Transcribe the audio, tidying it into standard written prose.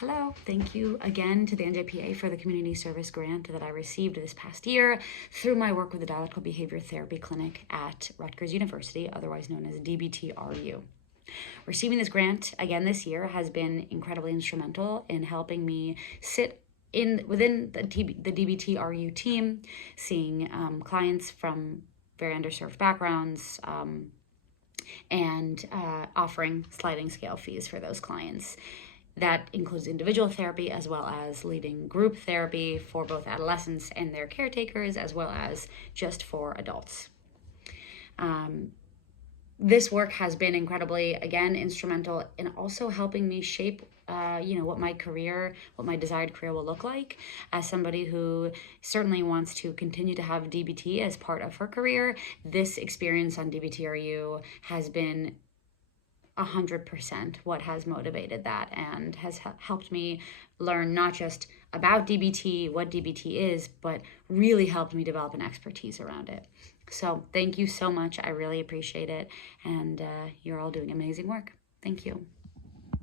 Hello, thank you again to the NJPA for the community service grant that I received this past year through my work with the Dialectical Behavior Therapy Clinic at Rutgers University, otherwise known as DBT-RU. Receiving this grant again this year has been incredibly instrumental in helping me sit within the DBT-RU team, seeing clients from very underserved backgrounds, and offering sliding scale fees for those clients. That includes individual therapy as well as leading group therapy for both adolescents and their caretakers, as well as just for adults. This work has been incredibly, again, instrumental in also helping me shape what my desired career will look like. As somebody who certainly wants to continue to have DBT as part of her career, this experience on DBT-RU has been 100% what has motivated that and has helped me learn not just about DBT, what DBT is, but really helped me develop an expertise around it. So thank you so much. I really appreciate it. And you're all doing amazing work. Thank you.